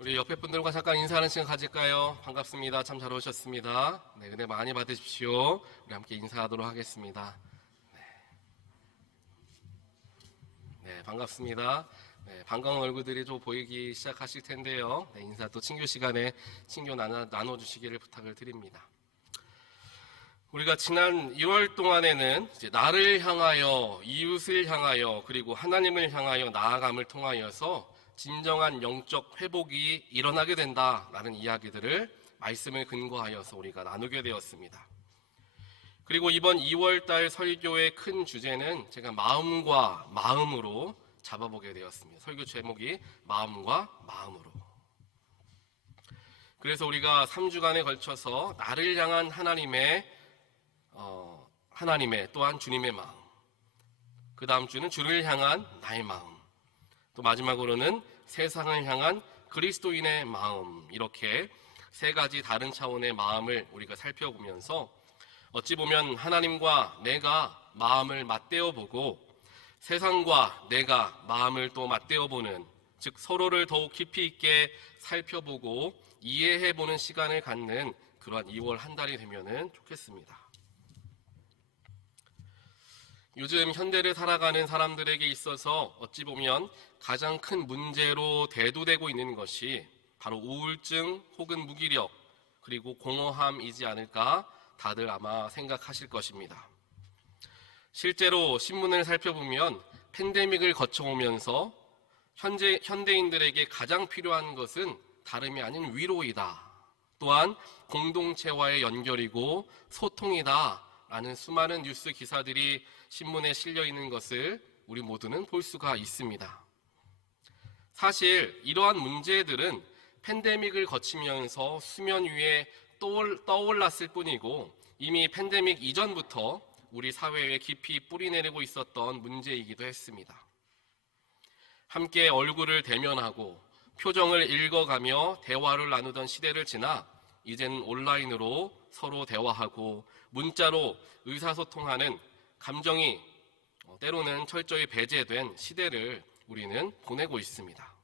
우리 옆에 분들과 잠깐 인사하는 시간 가질까요? 반갑습니다. 참 잘 오셨습니다. 네, 은혜 많이 받으십시오. 우리 함께 인사하도록 하겠습니다. 네, 반갑습니다. 네, 반가운 얼굴들이 좀 보이기 시작하실 텐데요. 네, 인사 또 친교 시간에 친교 나눠주시기를 부탁을 드립니다. 우리가 지난 2월 동안에는 이제 나를 향하여, 이웃을 향하여, 그리고 하나님을 향하여 나아감을 통하여서 진정한 영적 회복이 일어나게 된다라는 이야기들을 말씀을 근거하여서 우리가 나누게 되었습니다. 그리고 이번 2월달 설교의 큰 주제는 제가 마음과 마음으로 잡아보게 되었습니다. 설교 제목이 마음과 마음으로. 그래서 우리가 3주간에 걸쳐서 나를 향한 하나님의 또한 주님의 마음, 그 다음 주는 주를 향한 나의 마음, 또 마지막으로는 세상을 향한 그리스도인의 마음, 이렇게 세 가지 다른 차원의 마음을 우리가 살펴보면서 어찌 보면 하나님과 내가 마음을 맞대어 보고 세상과 내가 마음을 또 맞대어 보는, 즉 서로를 더욱 깊이 있게 살펴보고 이해해 보는 시간을 갖는 그러한 2월 한 달이 되면 좋겠습니다. 요즘 현대를 살아가는 사람들에게 있어서 어찌 보면 가장 큰 문제로 대두되고 있는 것이 바로 우울증 혹은 무기력 그리고 공허함이지 않을까 다들 아마 생각하실 것입니다. 실제로 신문을 살펴보면 팬데믹을 거쳐오면서 현대인들에게 가장 필요한 것은 다름이 아닌 위로이다. 또한 공동체와의 연결이고 소통이다. 라는 수많은 뉴스 기사들이 신문에 실려 있는 것을 우리 모두는 볼 수가 있습니다. 사실 이러한 문제들은 팬데믹을 거치면서 수면 위에 떠올랐을 뿐이고 이미 팬데믹 이전부터 우리 사회에 깊이 뿌리내리고 있었던 문제이기도 했습니다. 함께 얼굴을 대면하고 표정을 읽어가며 대화를 나누던 시대를 지나 이제는 온라인으로 서로 대화하고 문자로 의사소통하는 감정이 때로는 철저히 배제된 시대를 우리는 보내고 있습니다.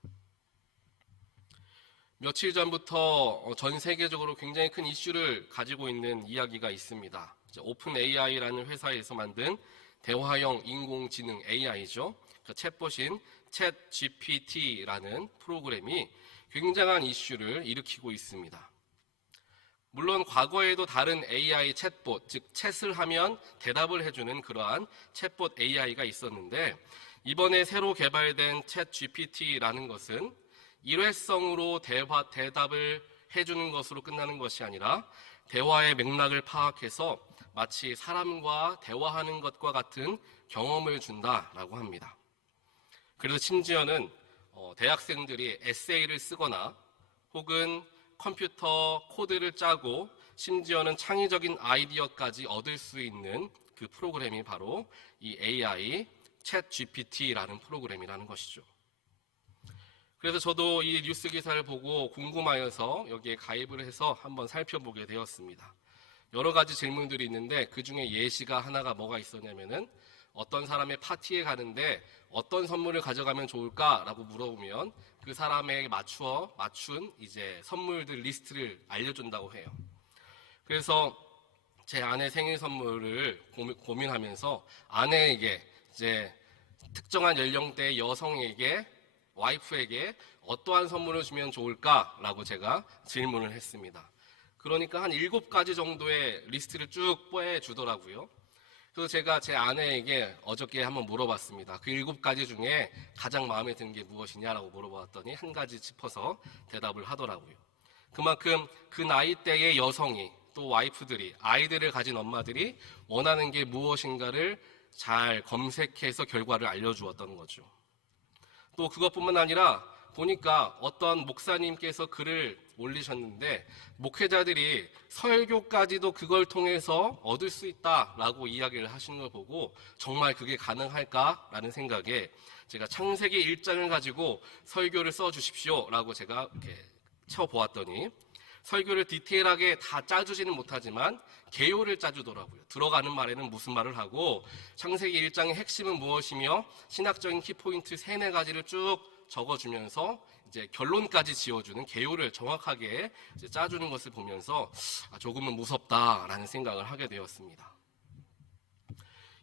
며칠 전부터 전 세계적으로 굉장히 큰 이슈를 가지고 있는 이야기가 있습니다. 오픈 AI라는 회사에서 만든 대화형 인공지능 AI죠. 챗봇인 챗 GPT라는 프로그램이 굉장한 이슈를 일으키고 있습니다. 물론 과거에도 다른 AI 챗봇, 즉 챗을 하면 대답을 해주는 그러한 챗봇 AI가 있었는데 이번에 새로 개발된 챗 GPT라는 것은 일회성으로 대답을 해주는 것으로 끝나는 것이 아니라 대화의 맥락을 파악해서 마치 사람과 대화하는 것과 같은 경험을 준다라고 합니다. 그래서 심지어는 대학생들이 에세이를 쓰거나 혹은 컴퓨터 코드를 짜고 심지어는 창의적인 아이디어까지 얻을 수 있는 그 프로그램이 바로 이 AI 챗 GPT라는 프로그램이라는 것이죠. 그래서 저도 이 뉴스 기사를 보고 궁금하여서 여기에 가입을 해서 한번 살펴보게 되었습니다. 여러 가지 질문들이 있는데 그 중에 예시가 하나가 뭐가 있었냐면은 어떤 사람의 파티에 가는데 어떤 선물을 가져가면 좋을까라고 물어보면 그 사람에게 맞춘 이제 선물들 리스트를 알려준다고 해요. 그래서 제 아내 생일 선물을 고민하면서 아내에게 이제 특정한 연령대의 여성에게 와이프에게 어떠한 선물을 주면 좋을까라고 제가 질문을 했습니다. 그러니까 한 7가지 정도의 리스트를 쭉 뽀해주더라고요. 그래서 제가 제 아내에게 어저께 한번 물어봤습니다. 그 7가지 중에 가장 마음에 드는 게 무엇이냐라고 물어봤더니 한 가지 짚어서 대답을 하더라고요. 그만큼 그 나이대의 여성이 또 와이프들이 아이들을 가진 엄마들이 원하는 게 무엇인가를 잘 검색해서 결과를 알려주었던 거죠. 또 그것뿐만 아니라 보니까 어떤 목사님께서 글을 올리셨는데 목회자들이 설교까지도 그걸 통해서 얻을 수 있다라고 이야기를 하시는 걸 보고 정말 그게 가능할까라는 생각에 제가 창세기 1장을 가지고 설교를 써주십시오라고 제가 이렇게 쳐보았더니 설교를 디테일하게 다 짜주지는 못하지만 개요를 짜주더라고요. 들어가는 말에는 무슨 말을 하고 창세기 1장의 핵심은 무엇이며 신학적인 키포인트 3-4가지를 쭉 적어주면서 이제 결론까지 지어주는 개요를 정확하게 이제 짜주는 것을 보면서 조금은 무섭다라는 생각을 하게 되었습니다.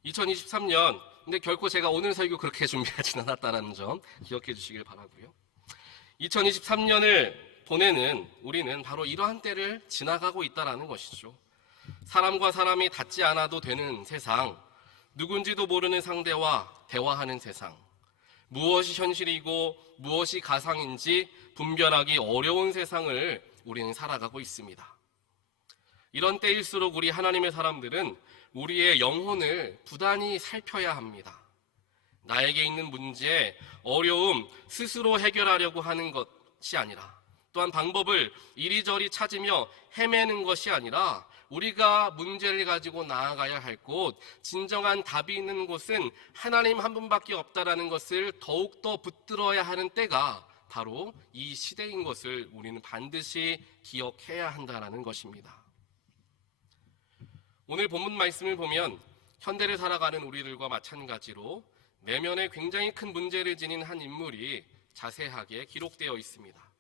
2023년, 근데 결코 제가 오늘 설교 그렇게 준비하진 않았다는 점 기억해 주시길 바라고요. 2023년을 보내는 우리는 바로 이러한 때를 지나가고 있다는 것이죠. 사람과 사람이 닿지 않아도 되는 세상, 누군지도 모르는 상대와 대화하는 세상, 무엇이 현실이고 무엇이 가상인지 분별하기 어려운 세상을 우리는 살아가고 있습니다. 이런 때일수록 우리 하나님의 사람들은 우리의 영혼을 부단히 살펴야 합니다. 나에게 있는 문제, 어려움 스스로 해결하려고 하는 것이 아니라, 또한 방법을 이리저리 찾으며 헤매는 것이 아니라, 우리가 문제를 가지고 나아가야 할 곳, 진정한 답이 있는 곳은 하나님 한 분밖에 없다라는 것을 더욱더 붙들어야 하는 때가 바로 이 시대인 것을 우리는 반드시 기억해야 한다는 것입니다. 오늘 본문 말씀을 보면 현대를 살아가는 우리들과 마찬가지로 내면에 굉장히 큰 문제를 지닌 한 인물이 자세하게 기록되어 있습니다.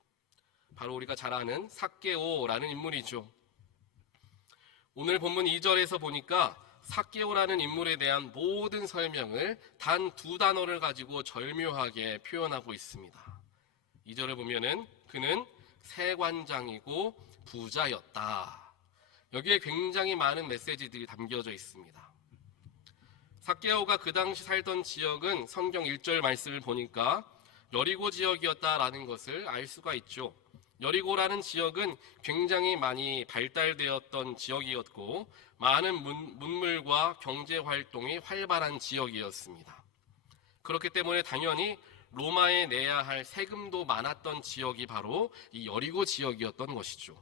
바로 우리가 잘 아는 삭개오라는 인물이죠. 오늘 본문 2절에서 보니까 삭개오라는 인물에 대한 모든 설명을 단 2단어를 가지고 절묘하게 표현하고 있습니다. 2절을 보면은 그는 세관장이고 부자였다. 여기에 굉장히 많은 메시지들이 담겨져 있습니다. 삭개오가 그 당시 살던 지역은 성경 1절 말씀을 보니까 여리고 지역이었다라는 것을 알 수가 있죠. 여리고라는 지역은 굉장히 많이 발달되었던 지역이었고 많은 문물과 경제활동이 활발한 지역이었습니다. 그렇기 때문에 당연히 로마에 내야 할 세금도 많았던 지역이 바로 이 여리고 지역이었던 것이죠.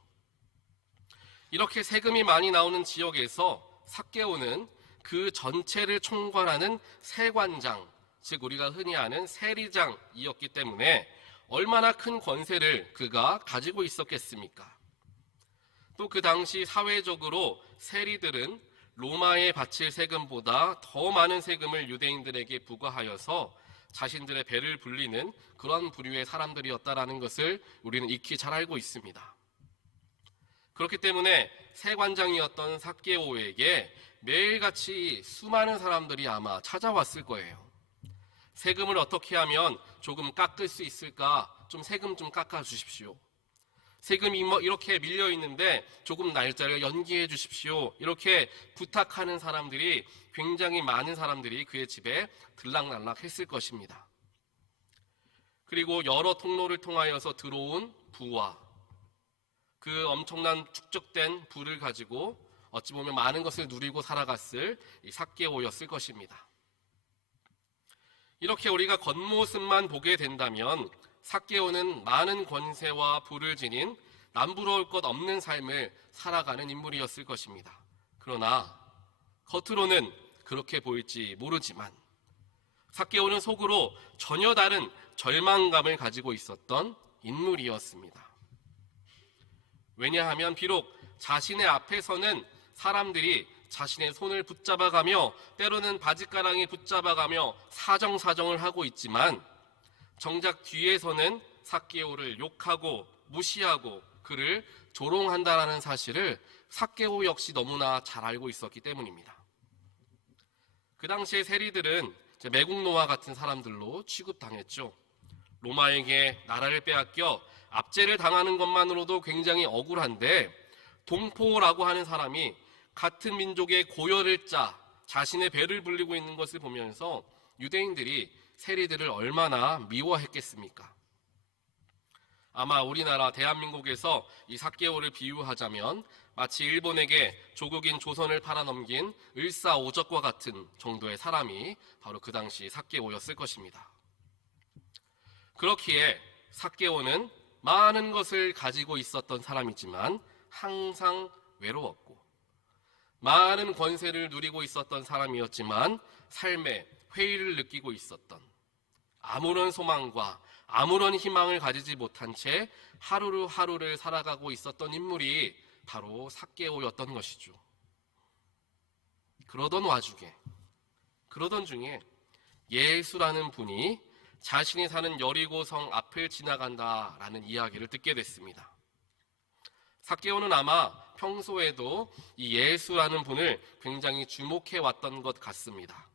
이렇게 세금이 많이 나오는 지역에서 삭개오는 그 전체를 총괄하는 세관장, 즉 우리가 흔히 아는 세리장이었기 때문에 얼마나 큰 권세를 그가 가지고 있었겠습니까? 또 그 당시 사회적으로 세리들은 로마에 바칠 세금보다 더 많은 세금을 유대인들에게 부과하여서 자신들의 배를 불리는 그런 부류의 사람들이었다라는 것을 우리는 익히 잘 알고 있습니다. 그렇기 때문에 세관장이었던 삭개오에게 매일같이 수많은 사람들이 아마 찾아왔을 거예요. 세금을 어떻게 하면 조금 깎을 수 있을까? 좀 세금 좀 깎아 주십시오. 세금이 이렇게 밀려 있는데 조금 날짜를 연기해 주십시오. 이렇게 부탁하는 사람들이 굉장히 많은 사람들이 그의 집에 들락날락 했을 것입니다. 그리고 여러 통로를 통하여서 들어온 부와 그 엄청난 축적된 부를 가지고 어찌 보면 많은 것을 누리고 살아갔을 이 삭개오였을 것입니다. 이렇게 우리가 겉모습만 보게 된다면 삭개오는 많은 권세와 부를 지닌 남부러울 것 없는 삶을 살아가는 인물이었을 것입니다. 그러나 겉으로는 그렇게 보일지 모르지만 삭개오는 속으로 전혀 다른 절망감을 가지고 있었던 인물이었습니다. 왜냐하면 비록 자신의 앞에서는 사람들이 자신의 손을 붙잡아가며 때로는 바짓가랑이 붙잡아가며 사정사정을 하고 있지만 정작 뒤에서는 삭개오를 욕하고 무시하고 그를 조롱한다라는 사실을 삭개오 역시 너무나 잘 알고 있었기 때문입니다. 그 당시의 세리들은 매국노와 같은 사람들로 취급당했죠. 로마에게 나라를 빼앗겨 압제를 당하는 것만으로도 굉장히 억울한데 동포라고 하는 사람이 같은 민족의 고열을 짜 자신의 배를 불리고 있는 것을 보면서 유대인들이 세리들을 얼마나 미워했겠습니까? 아마 우리나라 대한민국에서 이 삭개오를 비유하자면 마치 일본에게 조국인 조선을 팔아넘긴 을사오적과 같은 정도의 사람이 바로 그 당시 삭개오였을 것입니다. 그렇기에 삭개오는 많은 것을 가지고 있었던 사람이지만 항상 외로웠고 많은 권세를 누리고 있었던 사람이었지만 삶에 회의를 느끼고 있었던 아무런 소망과 아무런 희망을 가지지 못한 채 하루하루를 살아가고 있었던 인물이 바로 삭개오였던 것이죠. 그러던 중에 예수라는 분이 자신이 사는 여리고성 앞을 지나간다라는 이야기를 듣게 됐습니다. 삭개오는 아마 평소에도 이 예수라는 분을 굉장히 주목해 왔던 것 같습니다.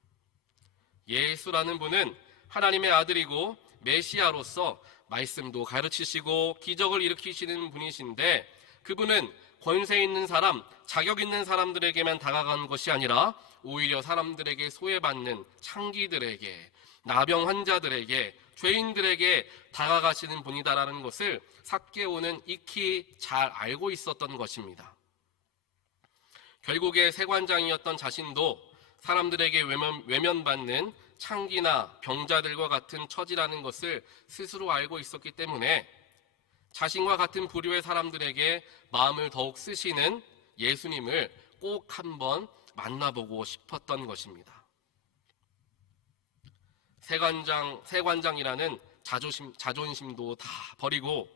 예수라는 분은 하나님의 아들이고 메시아로서 말씀도 가르치시고 기적을 일으키시는 분이신데, 그분은 권세 있는 사람, 자격 있는 사람들에게만 다가가는 것이 아니라 오히려 사람들에게 소외받는 창기들에게, 나병 환자들에게, 죄인들에게 다가가시는 분이다라는 것을 삭개오는 익히 잘 알고 있었던 것입니다. 결국에 세관장이었던 자신도 사람들에게 외면받는 창기나 병자들과 같은 처지라는 것을 스스로 알고 있었기 때문에 자신과 같은 부류의 사람들에게 마음을 더욱 쓰시는 예수님을 꼭 한번 만나보고 싶었던 것입니다. 세관장이라는 자존심도 다 버리고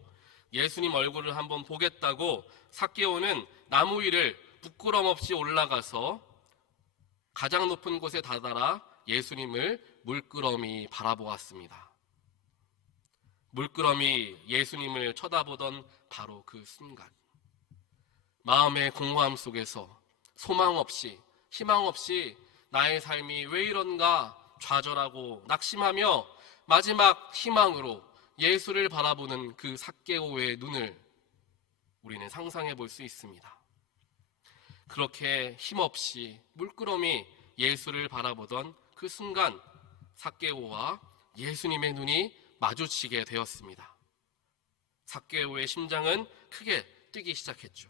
예수님 얼굴을 한번 보겠다고 삭개오는 나무 위를 부끄럼 없이 올라가서 가장 높은 곳에 다다라 예수님을 물끄러미 바라보았습니다. 물끄러미 예수님을 쳐다보던 바로 그 순간, 마음의 공허함 속에서 소망 없이, 희망 없이 나의 삶이 왜 이런가 좌절하고 낙심하며 마지막 희망으로 예수를 바라보는 그 삭개오의 눈을 우리는 상상해 볼 수 있습니다. 그렇게 힘없이 물끄러미 예수를 바라보던 그 순간, 삭개오와 예수님의 눈이 마주치게 되었습니다. 삭개오의 심장은 크게 뛰기 시작했죠.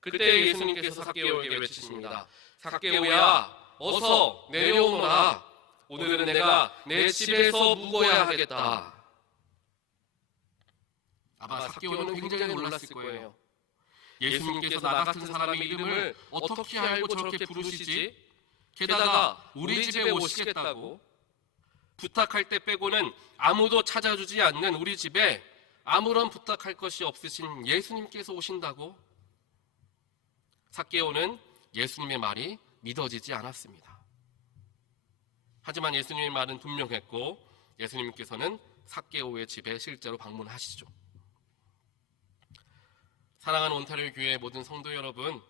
그때 예수님께서 삭개오에게 외치십니다. 삭개오야, 어서 내려오너라. 오늘은 내가 내 집에서 묵어야 하겠다. 아마 삭개오는 굉장히 놀랐을 거예요. 예수님께서 나 같은 사람의 이름을 어떻게 알고 저렇게 부르시지? 게다가 우리 집에 오시겠다고? 부탁할 때 빼고는 아무도 찾아주지 않는 우리 집에 아무런 부탁할 것이 없으신 예수님께서 오신다고? 삭개오는 예수님의 말이 믿어지지 않았습니다. 하지만 예수님의 말은 분명했고 예수님께서는 삭개오의 집에 실제로 방문하시죠. 사랑하는 온타리오 교회의 모든 성도 여러분,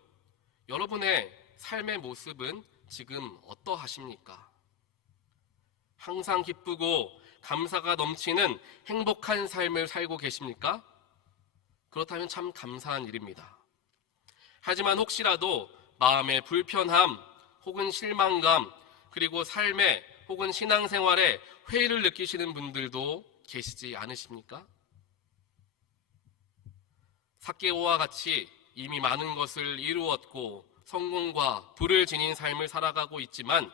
여러분의 삶의 모습은 지금 어떠하십니까? 항상 기쁘고 감사가 넘치는 행복한 삶을 살고 계십니까? 그렇다면 참 감사한 일입니다. 하지만 혹시라도 마음의 불편함 혹은 실망감, 그리고 삶에 혹은 신앙생활에 회의를 느끼시는 분들도 계시지 않으십니까? 삭개오와 같이 이미 많은 것을 이루었고 성공과 부를 지닌 삶을 살아가고 있지만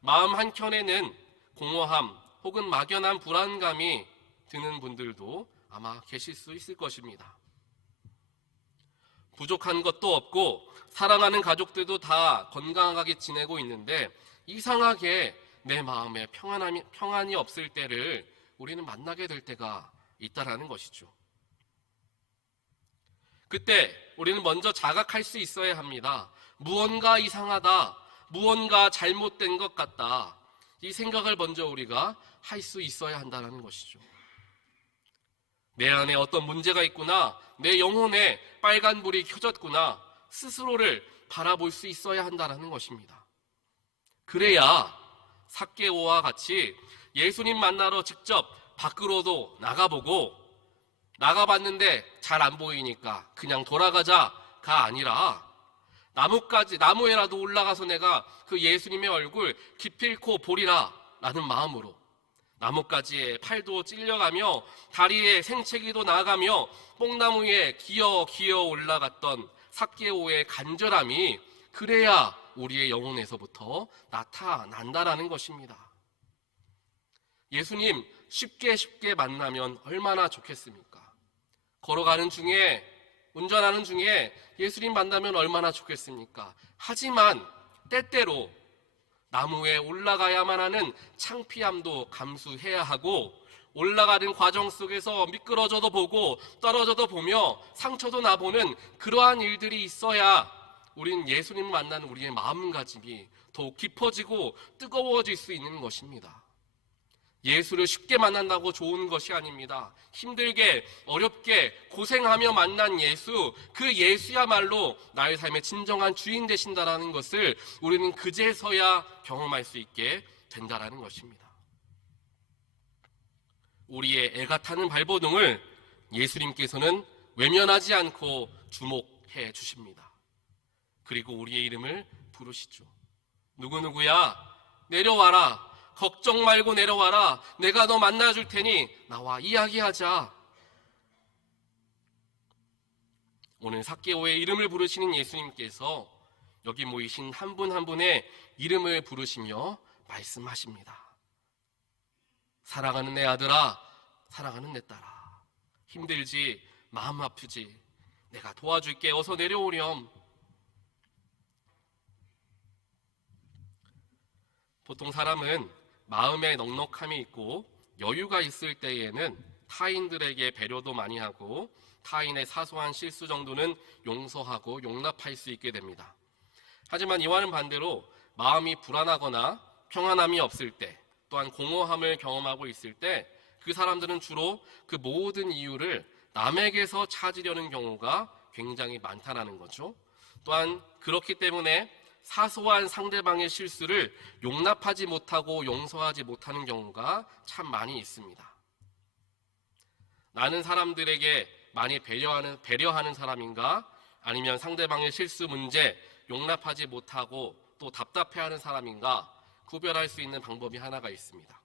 마음 한켠에는 공허함 혹은 막연한 불안감이 드는 분들도 아마 계실 수 있을 것입니다. 부족한 것도 없고 사랑하는 가족들도 다 건강하게 지내고 있는데 이상하게 내 마음에 평안이 없을 때를 우리는 만나게 될 때가 있다라는 것이죠. 그때 우리는 먼저 자각할 수 있어야 합니다. 무언가 이상하다, 무언가 잘못된 것 같다, 이 생각을 먼저 우리가 할 수 있어야 한다는 것이죠. 내 안에 어떤 문제가 있구나, 내 영혼에 빨간불이 켜졌구나, 스스로를 바라볼 수 있어야 한다는 것입니다. 그래야 삭개오와 같이 예수님 만나러 직접 밖으로도 나가보고, 나가봤는데 잘 안 보이니까 그냥 돌아가자가 아니라 나무에라도 올라가서 내가 그 예수님의 얼굴 기필코 보리라 라는 마음으로 나뭇가지에 팔도 찔려가며 다리에 생채기도 나가며 뽕나무에 기어 올라갔던 삭개오의 간절함이 그래야 우리의 영혼에서부터 나타난다라는 것입니다. 예수님 쉽게 만나면 얼마나 좋겠습니까? 걸어가는 중에, 운전하는 중에 예수님 만나면 얼마나 좋겠습니까? 하지만 때때로 나무에 올라가야만 하는 창피함도 감수해야 하고, 올라가는 과정 속에서 미끄러져도 보고 떨어져도 보며 상처도 나보는 그러한 일들이 있어야 우린 예수님 만나는 우리의 마음가짐이 더욱 깊어지고 뜨거워질 수 있는 것입니다. 예수를 쉽게 만난다고 좋은 것이 아닙니다. 힘들게 어렵게 고생하며 만난 예수, 그 예수야말로 나의 삶의 진정한 주인 되신다라는 것을 우리는 그제서야 경험할 수 있게 된다라는 것입니다. 우리의 애가 타는 발버둥을 예수님께서는 외면하지 않고 주목해 주십니다. 그리고 우리의 이름을 부르시죠. 누구누구야, 내려와라. 걱정 말고 내려와라. 내가 너 만나줄 테니 나와 이야기하자. 오늘 삭개오의 이름을 부르시는 예수님께서 여기 모이신 한 분 한 분의 이름을 부르시며 말씀하십니다. 사랑하는 내 아들아, 사랑하는 내 딸아, 힘들지, 마음 아프지, 내가 도와줄게. 어서 내려오렴. 보통 사람은 마음에 넉넉함이 있고 여유가 있을 때에는 타인들에게 배려도 많이 하고 타인의 사소한 실수 정도는 용서하고 용납할 수 있게 됩니다. 하지만 이와는 반대로 마음이 불안하거나 평안함이 없을 때, 또한 공허함을 경험하고 있을 때 그 사람들은 주로 그 모든 이유를 남에게서 찾으려는 경우가 굉장히 많다는 거죠. 또한 그렇기 때문에 사소한 상대방의 실수를 용납하지 못하고 용서하지 못하는 경우가 참 많이 있습니다. 나는 사람들에게 많이 배려하는 사람인가? 아니면 상대방의 실수 문제 용납하지 못하고 또 답답해하는 사람인가? 구별할 수 있는 방법이 하나가 있습니다.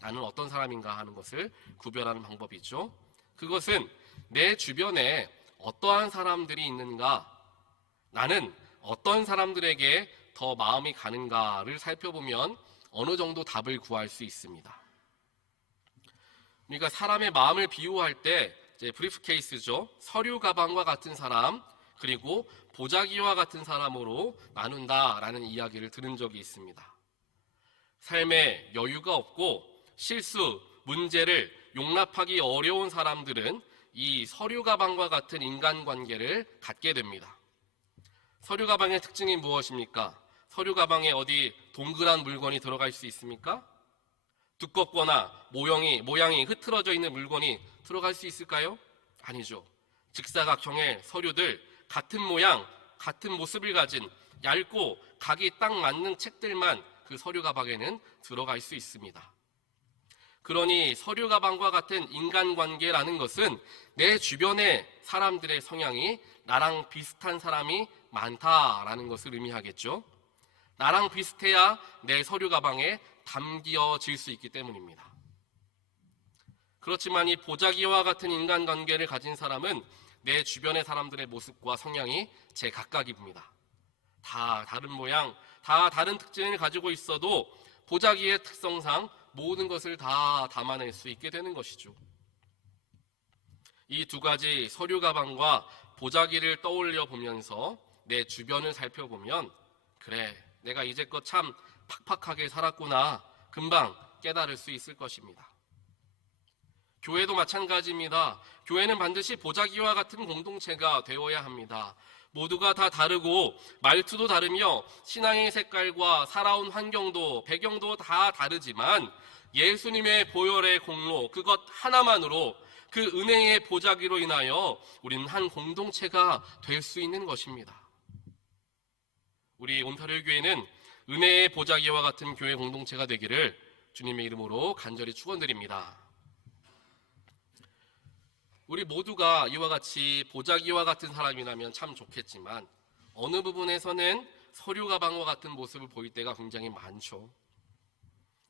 나는 어떤 사람인가 하는 것을 구별하는 방법이죠. 그것은 내 주변에 어떠한 사람들이 있는가? 나는 어떤 사람들에게 더 마음이 가는가를 살펴보면 어느 정도 답을 구할 수 있습니다. 우리가 사람의 마음을 비유할 때 브리프케이스죠. 서류 가방과 같은 사람, 그리고 보자기와 같은 사람으로 나눈다라는 이야기를 들은 적이 있습니다. 삶에 여유가 없고 실수, 문제를 용납하기 어려운 사람들은 이 서류 가방과 같은 인간관계를 갖게 됩니다. 서류 가방의 특징이 무엇입니까? 서류 가방에 어디 동그란 물건이 들어갈 수 있습니까? 두껍거나 모양이 흐트러져 있는 물건이 들어갈 수 있을까요? 아니죠. 직사각형의 서류들, 같은 모양, 같은 모습을 가진 얇고 각이 딱 맞는 책들만 그 서류 가방에는 들어갈 수 있습니다. 그러니 서류 가방과 같은 인간관계라는 것은 내 주변의 사람들의 성향이 나랑 비슷한 사람이 많다라는 것을 의미하겠죠. 나랑 비슷해야 내 서류 가방에 담겨질 수 있기 때문입니다. 그렇지만 이 보자기와 같은 인간관계를 가진 사람은 내 주변의 사람들의 모습과 성향이 제각각입니다. 다 다른 모양, 다 다른 특징을 가지고 있어도 보자기의 특성상 모든 것을 다 담아낼 수 있게 되는 것이죠. 이 두 가지 서류 가방과 보자기를 떠올려 보면서 내 주변을 살펴보면 그래, 내가 이제껏 참 팍팍하게 살았구나 금방 깨달을 수 있을 것입니다. 교회도 마찬가지입니다. 교회는 반드시 보자기와 같은 공동체가 되어야 합니다. 모두가 다 다르고 말투도 다르며 신앙의 색깔과 살아온 환경도 배경도 다 다르지만 예수님의 보혈의 공로 그것 하나만으로 그 은혜의 보자기로 인하여 우리는 한 공동체가 될 수 있는 것입니다. 우리 온타리오 교회는 은혜의 보자기와 같은 교회 공동체가 되기를 주님의 이름으로 간절히 축원드립니다. 우리 모두가 이와 같이 보자기와 같은 사람이라면 참 좋겠지만 어느 부분에서는 서류 가방과 같은 모습을 보일 때가 굉장히 많죠.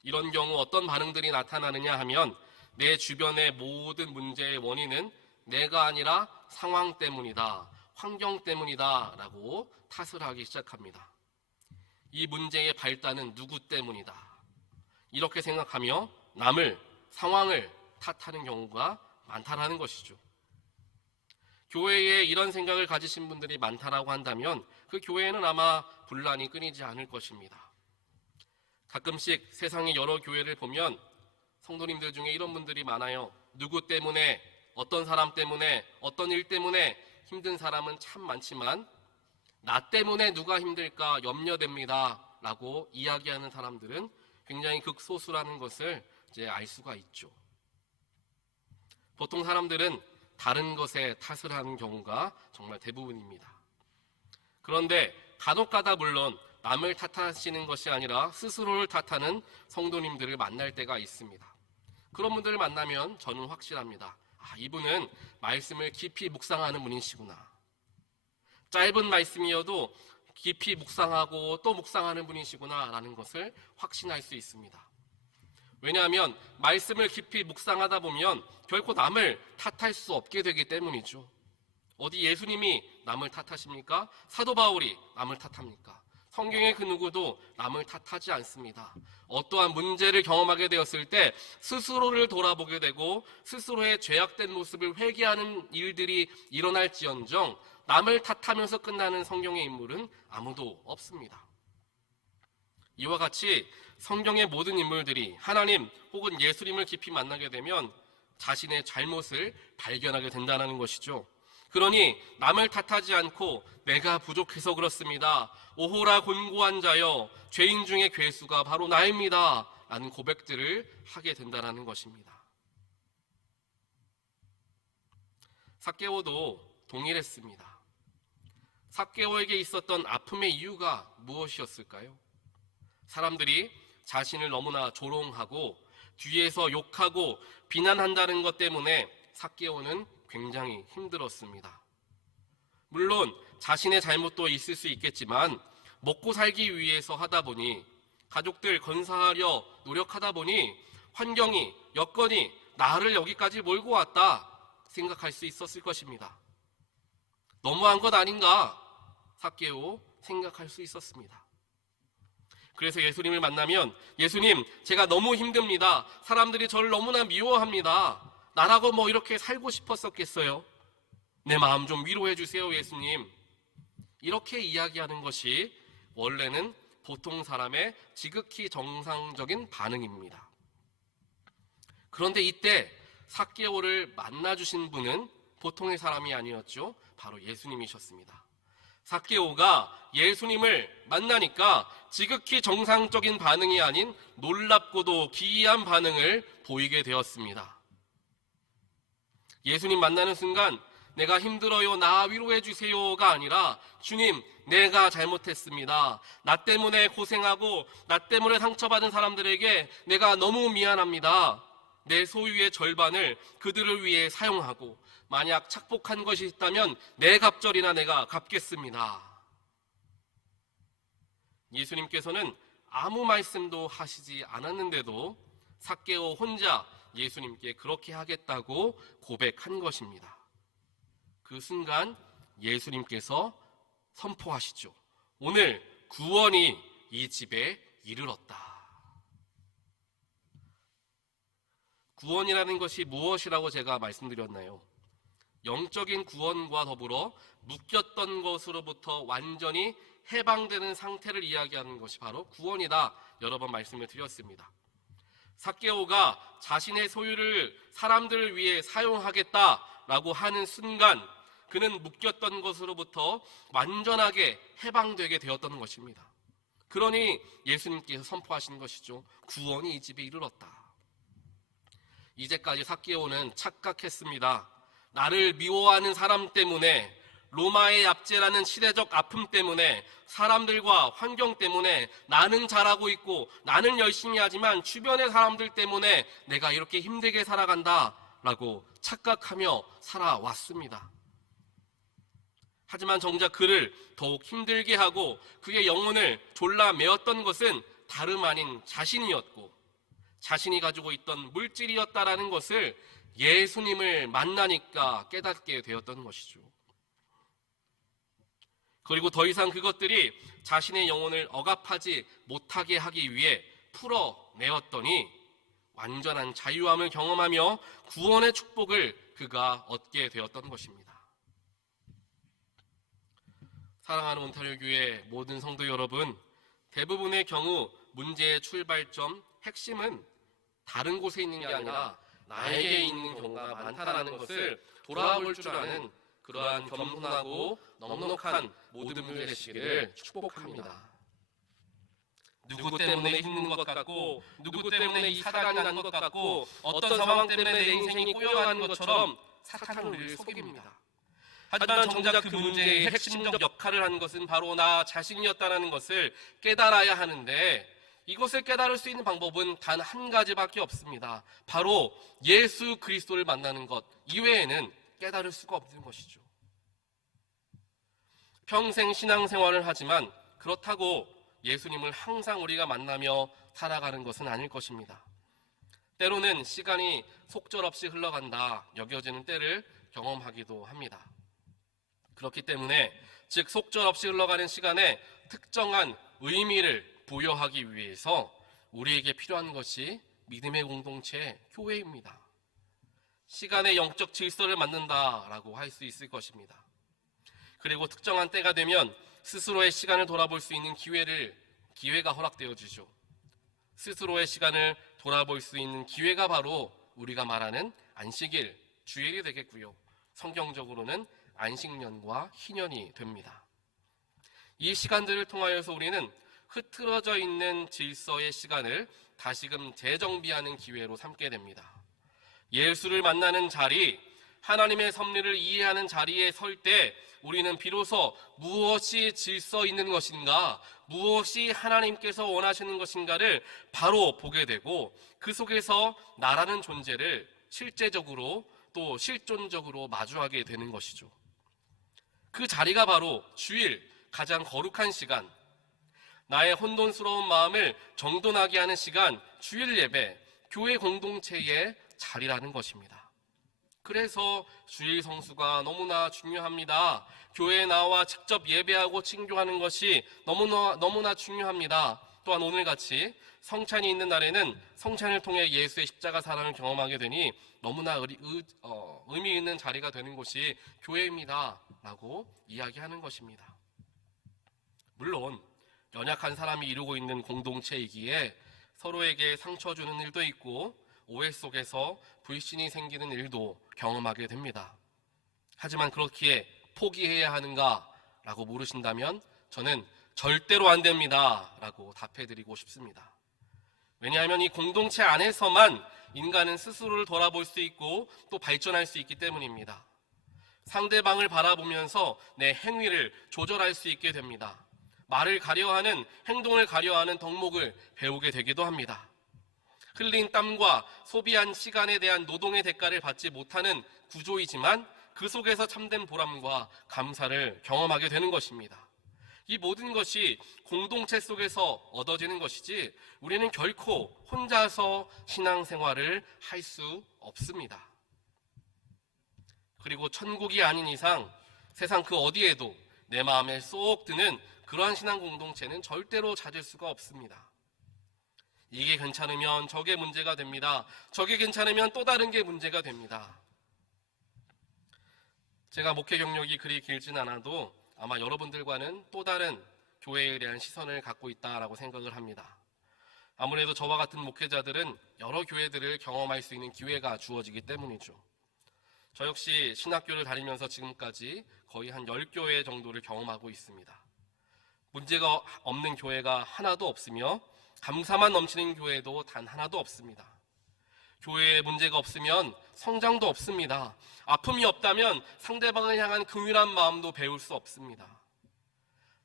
이런 경우 어떤 반응들이 나타나느냐 하면 내 주변의 모든 문제의 원인은 내가 아니라 상황 때문이다, 환경 때문이다 라고 탓을 하기 시작합니다. 이 문제의 발단은 누구 때문이다 이렇게 생각하며 남을, 상황을 탓하는 경우가 많다라는 것이죠. 교회에 이런 생각을 가지신 분들이 많다라고 한다면 그 교회에는 아마 분란이 끊이지 않을 것입니다. 가끔씩 세상의 여러 교회를 보면 성도님들 중에 이런 분들이 많아요. 누구 때문에, 어떤 사람 때문에, 어떤 일 때문에 힘든 사람은 참 많지만 나 때문에 누가 힘들까 염려됩니다 라고 이야기하는 사람들은 굉장히 극소수라는 것을 이제 알 수가 있죠. 보통 사람들은 다른 것에 탓을 하는 경우가 정말 대부분입니다. 그런데 간혹가다 물론 남을 탓하시는 것이 아니라 스스로를 탓하는 성도님들을 만날 때가 있습니다. 그런 분들을 만나면 저는 확실합니다. 이분은 말씀을 깊이 묵상하는 분이시구나. 짧은 말씀이어도 깊이 묵상하고 또 묵상하는 분이시구나 라는 것을 확신할 수 있습니다. 왜냐하면 말씀을 깊이 묵상하다 보면 결코 남을 탓할 수 없게 되기 때문이죠. 어디 예수님이 남을 탓하십니까? 사도 바울이 남을 탓합니까? 성경의 그 누구도 남을 탓하지 않습니다. 어떠한 문제를 경험하게 되었을 때 스스로를 돌아보게 되고 스스로의 죄악된 모습을 회개하는 일들이 일어날지언정 남을 탓하면서 끝나는 성경의 인물은 아무도 없습니다. 이와 같이 성경의 모든 인물들이 하나님 혹은 예수님을 깊이 만나게 되면 자신의 잘못을 발견하게 된다는 것이죠. 그러니 남을 탓하지 않고 내가 부족해서 그렇습니다. 오호라 곤고한 자여 죄인 중에 괴수가 바로 나입니다. 라는 고백들을 하게 된다는 것입니다. 삭개오도 동일했습니다. 삭개오에게 있었던 아픔의 이유가 무엇이었을까요? 사람들이 자신을 너무나 조롱하고 뒤에서 욕하고 비난한다는 것 때문에 삭개오는 굉장히 힘들었습니다. 물론 자신의 잘못도 있을 수 있겠지만 먹고 살기 위해서 하다 보니 가족들 건사하려 노력하다 보니 환경이 여건이 나를 여기까지 몰고 왔다 생각할 수 있었을 것입니다. 너무한 것 아닌가 삭개오 생각할 수 있었습니다. 그래서 예수님을 만나면 예수님 제가 너무 힘듭니다. 사람들이 저를 너무나 미워합니다. 나라고 이렇게 살고 싶었었겠어요? 내 마음 좀 위로해 주세요 예수님. 이렇게 이야기하는 것이 원래는 보통 사람의 지극히 정상적인 반응입니다. 그런데 이때 삭개오를 만나주신 분은 보통의 사람이 아니었죠. 바로 예수님이셨습니다. 삭개오가 예수님을 만나니까 지극히 정상적인 반응이 아닌 놀랍고도 기이한 반응을 보이게 되었습니다. 예수님 만나는 순간 내가 힘들어요 나 위로해 주세요가 아니라 주님 내가 잘못했습니다. 나 때문에 고생하고 나 때문에 상처받은 사람들에게 내가 너무 미안합니다. 내 소유의 절반을 그들을 위해 사용하고 만약 착복한 것이 있다면 내 갑절이나 내가 갚겠습니다. 예수님께서는 아무 말씀도 하시지 않았는데도 삭개오 혼자 예수님께 그렇게 하겠다고 고백한 것입니다. 그 순간 예수님께서 선포하시죠. 오늘 구원이 이 집에 이르렀다. 구원이라는 것이 무엇이라고 제가 말씀드렸나요? 영적인 구원과 더불어 묶였던 것으로부터 완전히 해방되는 상태를 이야기하는 것이 바로 구원이다. 여러 번 말씀을 드렸습니다. 삭개오가 자신의 소유를 사람들을 위해 사용하겠다라고 하는 순간 그는 묶였던 것으로부터 완전하게 해방되게 되었던 것입니다. 그러니 예수님께서 선포하신 것이죠. 구원이 이 집에 이르렀다. 이제까지 삭개오는 착각했습니다. 나를 미워하는 사람 때문에 로마의 압제라는 시대적 아픔 때문에 사람들과 환경 때문에 나는 잘하고 있고 나는 열심히 하지만 주변의 사람들 때문에 내가 이렇게 힘들게 살아간다라고 착각하며 살아왔습니다. 하지만 정작 그를 더욱 힘들게 하고 그의 영혼을 졸라매었던 것은 다름 아닌 자신이었고 자신이 가지고 있던 물질이었다라는 것을 예수님을 만나니까 깨닫게 되었던 것이죠. 그리고 더 이상 그것들이 자신의 영혼을 억압하지 못하게 하기 위해 풀어내었더니 완전한 자유함을 경험하며 구원의 축복을 그가 얻게 되었던 것입니다. 사랑하는 온타리오 교회 모든 성도 여러분, 대부분의 경우 문제의 출발점, 핵심은 다른 곳에 있는 게 아니라 나에게 있는 경우가 많다라는 것을 돌아볼 줄 아는 그러한 겸손하고 넉넉한 모든 분들 되시기를 축복합니다. 누구 때문에 힘든 것 같고 누구 때문에 이 사단이 난 것 같고 어떤 상황 때문에 내 인생이 꼬여가는 것처럼 사탄은 우리를 속입니다. 하지만 정작 그 문제의 핵심적 역할을 한 것은 바로 나 자신이었다는 것을 깨달아야 하는데, 이것을 깨달을 수 있는 방법은 단 한 가지밖에 없습니다. 바로 예수 그리스도를 만나는 것 이외에는 깨달을 수가 없는 것이죠. 평생 신앙생활을 하지만 그렇다고 예수님을 항상 우리가 만나며 살아가는 것은 아닐 것입니다. 때로는 시간이 속절없이 흘러간다 여겨지는 때를 경험하기도 합니다. 그렇기 때문에 즉 속절없이 흘러가는 시간에 특정한 의미를 부여하기 위해서 우리에게 필요한 것이 믿음의 공동체, 교회입니다. 시간의 영적 질서를 만든다라고 할 수 있을 것입니다. 그리고 특정한 때가 되면 스스로의 시간을 돌아볼 수 있는 기회가 허락되어지죠. 스스로의 시간을 돌아볼 수 있는 기회가 바로 우리가 말하는 안식일, 주일이 되겠고요. 성경적으로는 안식년과 희년이 됩니다. 이 시간들을 통하여서 우리는 흐트러져 있는 질서의 시간을 다시금 재정비하는 기회로 삼게 됩니다. 예수를 만나는 자리, 하나님의 섭리를 이해하는 자리에 설 때 우리는 비로소 무엇이 질서 있는 것인가, 무엇이 하나님께서 원하시는 것인가를 바로 보게 되고, 그 속에서 나라는 존재를 실제적으로 또 실존적으로 마주하게 되는 것이죠. 그 자리가 바로 주일, 가장 거룩한 시간, 나의 혼돈스러운 마음을 정돈하게 하는 시간, 주일 예배, 교회 공동체의 자리라는 것입니다. 그래서 주일 성수가 너무나 중요합니다. 교회에 나와 직접 예배하고 친교하는 것이 너무나 중요합니다. 또한 오늘같이 성찬이 있는 날에는 성찬을 통해 예수의 십자가 사랑을 경험하게 되니 너무나 의미 있는 자리가 되는 곳이 교회입니다 라고 이야기하는 것입니다. 물론 연약한 사람이 이루고 있는 공동체이기에 서로에게 상처 주는 일도 있고 오해 속에서 불신이 생기는 일도 경험하게 됩니다. 하지만 그렇기에 포기해야 하는가 라고 물으신다면 저는 절대로 안 됩니다 라고 답해드리고 싶습니다. 왜냐하면 이 공동체 안에서만 인간은 스스로를 돌아볼 수 있고 또 발전할 수 있기 때문입니다. 상대방을 바라보면서 내 행위를 조절할 수 있게 됩니다. 말을 가려하는, 행동을 가려하는 덕목을 배우게 되기도 합니다. 흘린 땀과 소비한 시간에 대한 노동의 대가를 받지 못하는 구조이지만 그 속에서 참된 보람과 감사를 경험하게 되는 것입니다. 이 모든 것이 공동체 속에서 얻어지는 것이지 우리는 결코 혼자서 신앙생활을 할 수 없습니다. 그리고 천국이 아닌 이상 세상 그 어디에도 내 마음에 쏙 드는 그러한 신앙 공동체는 절대로 찾을 수가 없습니다. 이게 괜찮으면 저게 문제가 됩니다. 저게 괜찮으면 또 다른 게 문제가 됩니다. 제가 목회 경력이 그리 길진 않아도 아마 여러분들과는 또 다른 교회에 대한 시선을 갖고 있다라고 생각을 합니다. 아무래도 저와 같은 목회자들은 여러 교회들을 경험할 수 있는 기회가 주어지기 때문이죠. 저 역시 신학교를 다니면서 지금까지 거의 한 10교회 정도를 경험하고 있습니다. 문제가 없는 교회가 하나도 없으며 감사만 넘치는 교회도 단 하나도 없습니다. 교회에 문제가 없으면 성장도 없습니다. 아픔이 없다면 상대방을 향한 긍휼한 마음도 배울 수 없습니다.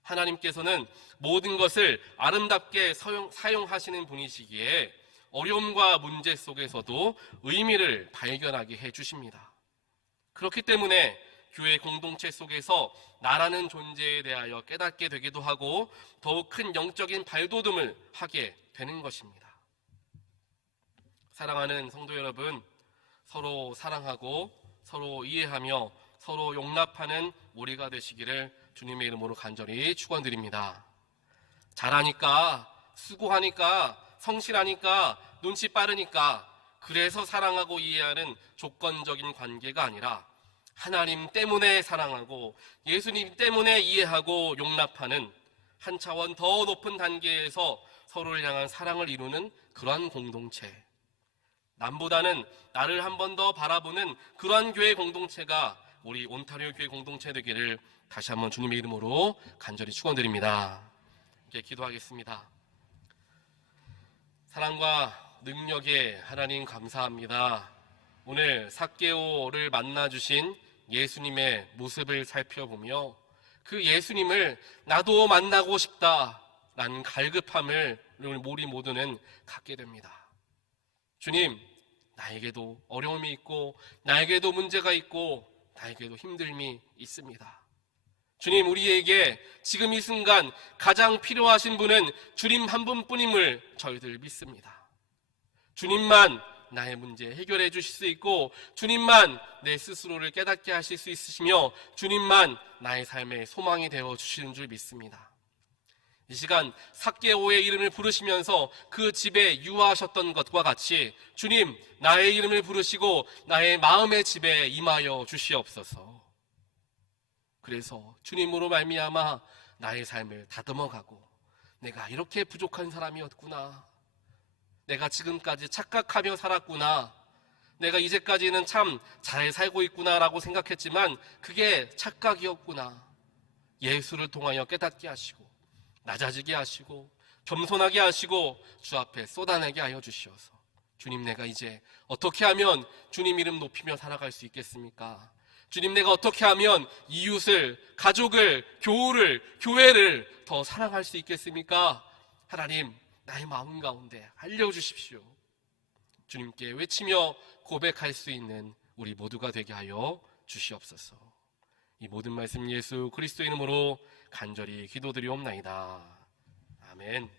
하나님께서는 모든 것을 아름답게 사용하시는 분이시기에 어려움과 문제 속에서도 의미를 발견하게 해주십니다. 그렇기 때문에 교회 공동체 속에서 나라는 존재에 대하여 깨닫게 되기도 하고 더욱 큰 영적인 발돋움을 하게 되는 것입니다. 사랑하는 성도 여러분, 서로 사랑하고 서로 이해하며 서로 용납하는 우리가 되시기를 주님의 이름으로 간절히 축원드립니다. 잘하니까, 수고하니까, 성실하니까, 눈치 빠르니까 그래서 사랑하고 이해하는 조건적인 관계가 아니라 하나님 때문에 사랑하고 예수님 때문에 이해하고 용납하는 한 차원 더 높은 단계에서 서로를 향한 사랑을 이루는 그러한 공동체, 남보다는 나를 한 번 더 바라보는 그러한 교회 공동체가 우리 온타리오 교회 공동체 되기를 다시 한번 주님의 이름으로 간절히 축원드립니다. 이렇게 기도하겠습니다. 사랑과 능력의 하나님 감사합니다. 오늘 삭개오를 만나주신 예수님의 모습을 살펴보며 그 예수님을 나도 만나고 싶다라는 갈급함을 우리 모두는 갖게 됩니다. 주님, 나에게도 어려움이 있고 나에게도 문제가 있고 나에게도 힘듦이 있습니다. 주님, 우리에게 지금 이 순간 가장 필요하신 분은 주님 한 분뿐임을 저희들 믿습니다. 주님만 나의 문제 해결해 주실 수 있고 주님만 내 스스로를 깨닫게 하실 수 있으시며 주님만 나의 삶의 소망이 되어 주시는 줄 믿습니다. 이 시간 삭개오의 이름을 부르시면서 그 집에 유하셨던 것과 같이 주님, 나의 이름을 부르시고 나의 마음의 집에 임하여 주시옵소서. 그래서 주님으로 말미암아 나의 삶을 다듬어가고 내가 이렇게 부족한 사람이었구나, 내가 지금까지 착각하며 살았구나, 내가 이제까지는 참 잘 살고 있구나라고 생각했지만 그게 착각이었구나, 예수를 통하여 깨닫게 하시고 낮아지게 하시고 겸손하게 하시고 주 앞에 쏟아내게 하여 주시어서 주님, 내가 이제 어떻게 하면 주님 이름 높이며 살아갈 수 있겠습니까? 주님, 내가 어떻게 하면 이웃을, 가족을, 교회를 더 사랑할 수 있겠습니까? 하나님, 나의 마음 가운데 알려주십시오. 주님께 외치며 고백할 수 있는 우리 모두가 되게 하여 주시옵소서. 이 모든 말씀 예수 그리스도 이름으로 간절히 기도드리옵나이다. 아멘.